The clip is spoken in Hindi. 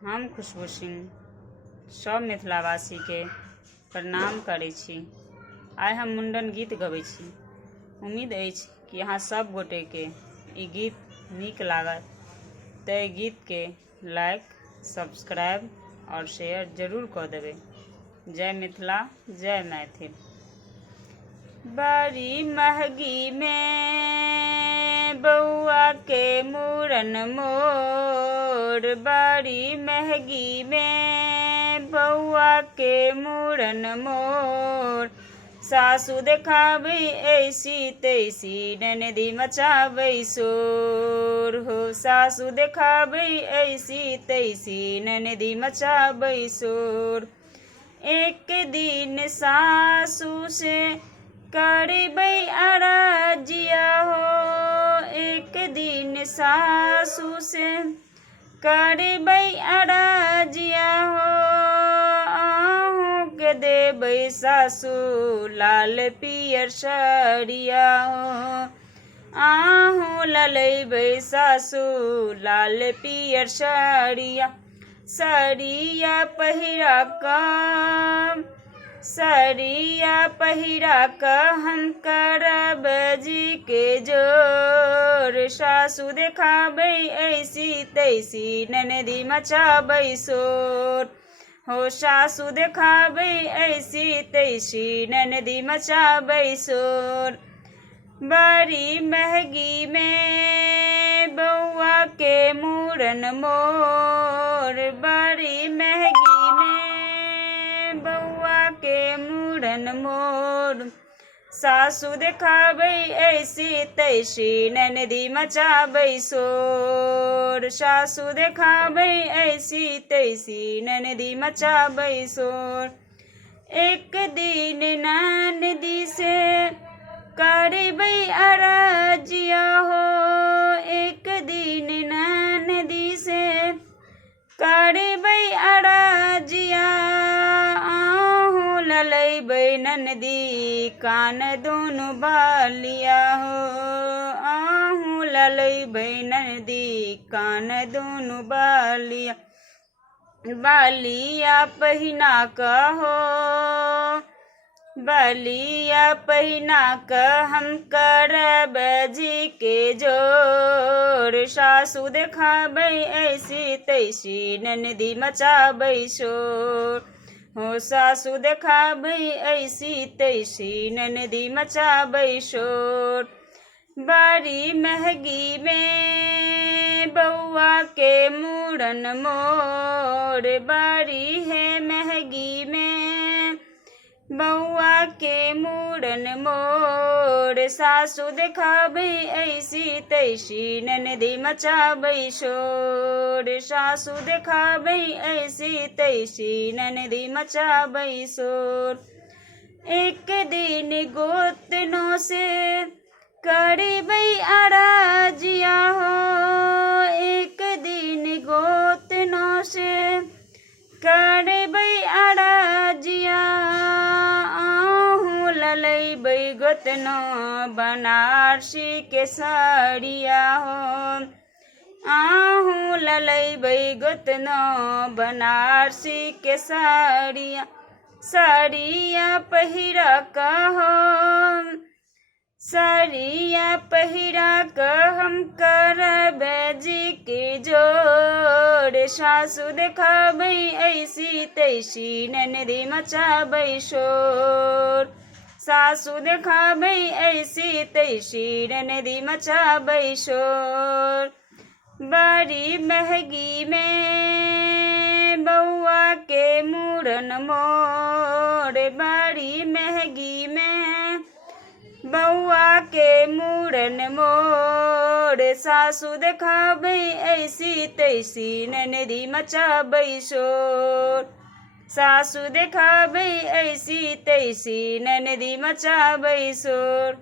हम खुशबू सिंह सब मिथिलावासी के प्रणाम करै छी। आइ हम मुंडन गीत गबै छी। उम्मीद अछि कि अहाँ सब गोटे के ई गीत नीक लागत, तऽ एहि गीत के लाइक, सब्सक्राइब और शेयर जरूर कऽ देबै। जय मिथिला, जय मैथिल। बड़ी महगी में बउआ के मूरन मोर, बड़ी महगी में बउआ के मूरन मोर। सासु देखाबै ऐसी तैसी, ननदी मचाबै शोर हो। सासु देखाबै ऐसी तैसी, ननदी मचाबै शोर। एक दिन सासु से करबै अरजिया हो, एक दिन सासु से करबै अरजिया हो। आहूँ के देबै सासु लाल पियर साड़िया हो, आहूँ ललैबै सासु लाल पियर साड़िया। साड़िया पहिरा कऽ, साड़िया पहिरा कऽ हम करब जी के जोर। सासु देखाबै ऐसी तैसी, ननदी मचाबै शोर हो। सासु देखाबै ऐसी तैसी, ननदी मचाबै शोर। बड़ी महगी में बउआ के मूरन मोर, बड़ी महगी में बउआ के मूरन मोर। सासु देखाबै ऐसी तैसी, ननदी मचाबै शोर। सासु देखाबै ऐसी तैसी, ननदी मचाबै शोर। एक दिन ननदी से करबै अरजिया हो, एक दिन ननदी से करबै अरजिया। आहूँ ललैबै ननदी कान दुनु बालिया हो, आहूँ ललैबै ननदी कान दुनु बालिया। बालिया पहिना कऽ हो, बालिया पहिना कऽ हम करब जी के जोर। सासु देखाबै ऐसी तैसी, ननदी मचाबै शोर हो। सासु देखाबै ऐसी तैसी, ननदी मचाबै शोर। बड़ी महगी में बउआ के मूरन मोर, बड़ी है महगी में बउआ के मूरन मोर। सासु देखाबै ऐसी तैसी, ननदी मचाबै शोर। सासु देखाबै ऐसी तैसी, ननदी मचाबै शोर। एक दिन गोतनों से करबै अरजिया हो, एक दिन गोतनों से करबै अरजिया। आहूँ ललैबै गोतनो बनारसी के साड़िया हो, आहूँ ललैबै गोतनो बनारसी के साड़िया। साड़िया पहिरा कऽ हो, साड़िया पहिरा कऽ हम करब जी के जोर। सासु देखाबै ऐसी तैसी, ननदी मचाबै शोर। सासु देखाबै ऐसी तैसी, ननदी मचाबै शोर। बड़ी महगी में बउआ के मूरन मोर, बड़ी महगी में बउआ के मूरन मोर। सासु देखाबै ऐसी तैसी, ननदी मचाबै शोर। सासु देखाबै ऐसी तैसी, ननदी मचाबै शोर।